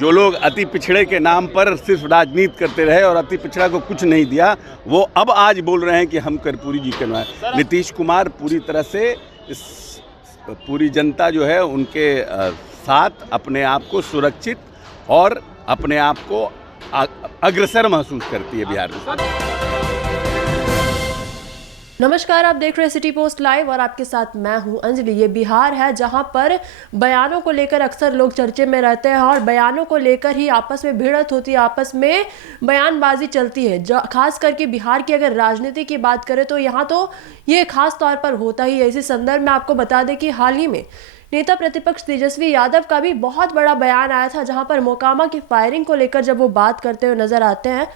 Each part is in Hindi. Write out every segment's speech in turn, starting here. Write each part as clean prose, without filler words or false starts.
जो लोग अति पिछड़े के नाम पर सिर्फ राजनीति करते रहे और अति पिछड़ा को कुछ नहीं दिया, वो अब आज बोल रहे हैं कि हम कर्पूरी जी करवाएं। नीतीश कुमार पूरी तरह से पूरी जनता जो है उनके साथ अपने आप को सुरक्षित और अपने आप को अग्रसर महसूस करती है बिहार में। नमस्कार, आप देख रहे हैं सिटी पोस्ट लाइव और आपके साथ मैं हूं अंजलि। ये बिहार है जहां पर बयानों को लेकर अक्सर लोग चर्चे में रहते हैं और बयानों को लेकर ही आपस में भिड़ंत होती है, आपस में बयानबाजी चलती है। खास करके बिहार की अगर राजनीति की बात करें तो यहाँ तो ये खास तौर पर होता ही है। इसी संदर्भ में आपको बता दें कि हाल ही में नेता प्रतिपक्ष तेजस्वी यादव का भी बहुत बड़ा बयान आया था, जहाँ पर मोकामा की फायरिंग को लेकर जब वो बात करते हुए नजर आते हैं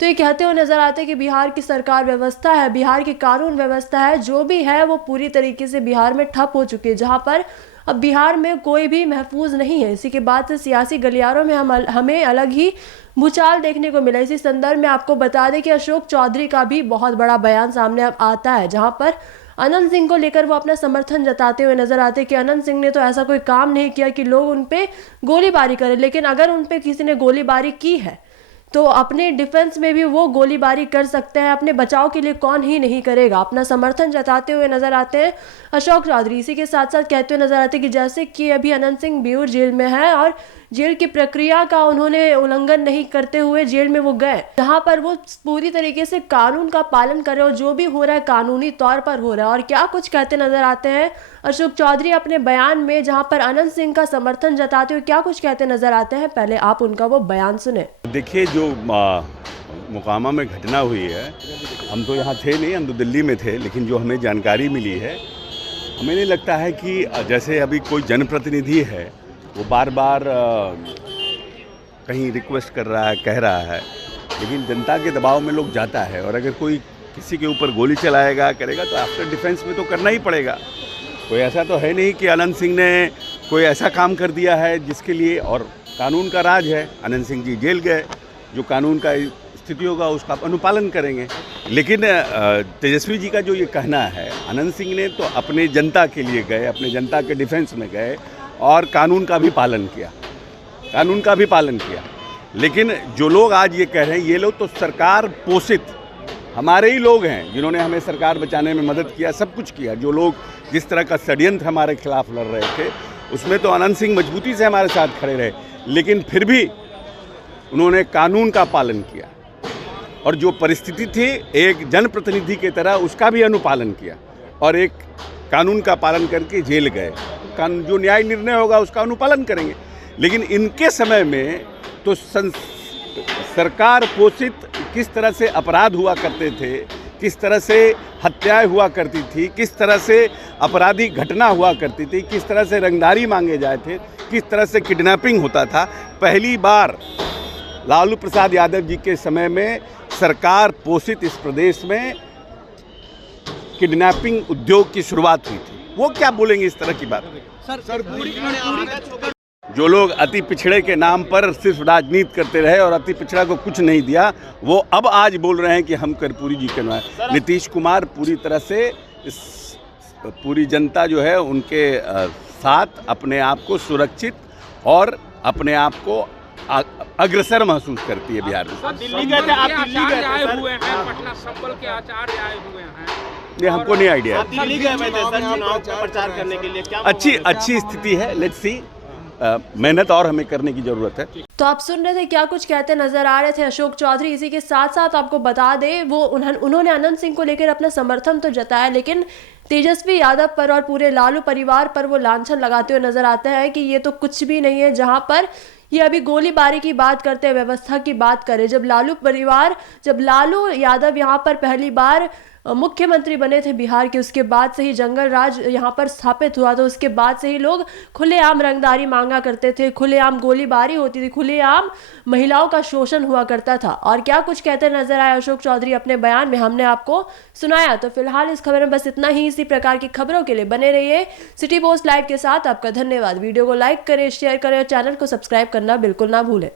तो ये कहते हुए नजर आते हैं कि बिहार की सरकार व्यवस्था है, बिहार की कानून व्यवस्था है, जो भी है वो पूरी तरीके से बिहार में ठप हो चुकी है, जहां पर अब बिहार में कोई भी महफूज नहीं है। इसी के बाद से सियासी गलियारों में हमें अलग ही भूचाल देखने को मिला। इसी संदर्भ में आपको बता दें कि अशोक चौधरी का भी बहुत बड़ा बयान सामने अब आता है, जहाँ पर अनंत सिंह को लेकर वो अपना समर्थन जताते हुए नजर आते हैं कि अनंत सिंह ने तो ऐसा कोई काम नहीं किया कि लोग उन पे गोलीबारी करें, लेकिन अगर उन पे किसी ने गोलीबारी की है तो अपने डिफेंस में भी वो गोलीबारी कर सकते हैं। अपने बचाव के लिए कौन ही नहीं करेगा। अपना समर्थन जताते हुए नजर आते हैं अशोक चौधरी। इसी के साथ साथ कहते हुए नजर आते हैं कि जैसे कि अभी अनंत सिंह बेऊर जेल में है और जेल की प्रक्रिया का उन्होंने उल्लंघन नहीं करते हुए जेल में वो गए, जहां पर वो पूरी तरीके से कानून का पालन कर रहे हो, जो भी हो रहा है कानूनी तौर पर हो रहा है। और क्या कुछ कहते नजर आते हैं अशोक चौधरी अपने बयान में, जहां पर अनंत सिंह का समर्थन जताते हुए क्या कुछ कहते नजर आते हैं, पहले आप उनका वो बयान सुने। देखिए, जो मोकामा में घटना हुई है, हम तो यहाँ थे नहीं, हम तो दिल्ली में थे, लेकिन जो हमें जानकारी मिली है, हमें नहीं लगता है कि जैसे अभी कोई जनप्रतिनिधि है वो बार बार कहीं रिक्वेस्ट कर रहा है, कह रहा है, लेकिन जनता के दबाव में लोग जाता है और अगर कोई किसी के ऊपर गोली चलाएगा करेगा तो आफ्टर डिफेंस में तो करना ही पड़ेगा। कोई ऐसा तो है नहीं कि अनंत सिंह ने कोई ऐसा काम कर दिया है जिसके लिए, और कानून का राज है, अनंत सिंह जी जेल गए, जो कानून का स्थिति होगा उसका अनुपालन करेंगे। लेकिन तेजस्वी जी का जो ये कहना है, अनंत सिंह ने तो अपने जनता के लिए गए, अपने जनता के डिफेंस में गए और कानून का भी पालन किया, कानून का भी पालन किया। लेकिन जो लोग आज ये कह रहे हैं, ये लोग तो सरकार पोषित हमारे ही लोग हैं, जिन्होंने हमें सरकार बचाने में मदद किया, सब कुछ किया। जो लोग जिस तरह का षड्यंत्र हमारे खिलाफ लड़ रहे थे, उसमें तो अनंत सिंह मजबूती से हमारे साथ खड़े रहे, लेकिन फिर भी उन्होंने कानून का पालन किया और जो परिस्थिति थी एक जनप्रतिनिधि की तरह उसका भी अनुपालन किया और एक कानून का पालन करके जेल गए। कानून जो न्याय निर्णय होगा उसका अनुपालन करेंगे। लेकिन इनके समय में तो सरकार पोषित किस तरह से अपराध हुआ करते थे, किस तरह से हत्याएं हुआ करती थी, किस तरह से आपराधिक घटना हुआ करती थी, किस तरह से रंगदारी मांगे जाए थे, किस तरह से किडनैपिंग होता था। पहली बार लालू प्रसाद यादव जी के समय में सरकार पोषित इस प्रदेश में किडनैपिंग उद्योग की शुरुआत हुई थी। वो क्या बोलेंगे इस तरह की बात? जो लोग अति पिछड़े के नाम पर सिर्फ राजनीति करते रहे और अति पिछड़ा को कुछ नहीं दिया, वो अब आज बोल रहे हैं कि हम कर्पूरी जी करवाएं। नीतीश कुमार पूरी तरह से पूरी जनता जो है उनके साथ अपने आप को सुरक्षित और अपने आप को अग्रसर महसूस करती है बिहार में। दिल्ली गए थे, आप दिल्ली गए आए हुए हैं, पटना संबल के आचार्य आए हुए हैं। ये हमको नहीं आइडिया। दिल्ली गए थे सर चुनाव का प्रचार करने के लिए, क्या अच्छी स्थिति है, लेट्स सी। मेहनत और हमें करने की जरूरत है। तो आप सुन रहे थे क्या कुछ कहते नजर आ रहे थे अशोक चौधरी। इसी के साथ साथ आपको बता दें वो उन्होंने अनंत सिंह को लेकर अपना समर्थन तो जताया, लेकिन तेजस्वी यादव पर और पूरे लालू परिवार पर वो लांछन लगाते हुए नजर आते हैं कि ये तो कुछ भी नहीं है। जहां पर ये अभी गोलीबारी की बात करते हैं, व्यवस्था की बात करें, जब लालू यादव यहाँ पर पहली बार मुख्यमंत्री बने थे बिहार के, उसके बाद से ही जंगल राज यहाँ पर स्थापित हुआ, तो उसके बाद से ही लोग खुलेआम रंगदारी मांगा करते थे, खुलेआम गोलीबारी होती थी, खुलेआम महिलाओं का शोषण हुआ करता था। और क्या कुछ कहते नजर आए अशोक चौधरी अपने बयान में, हमने आपको सुनाया। तो फिलहाल इस खबर में बस इतना ही। इसी प्रकार की खबरों के लिए बने रहिए सिटी पोस्ट लाइव के साथ। आपका धन्यवाद। वीडियो को लाइक करें, शेयर करें और चैनल को सब्सक्राइब करना बिल्कुल ना भूलें।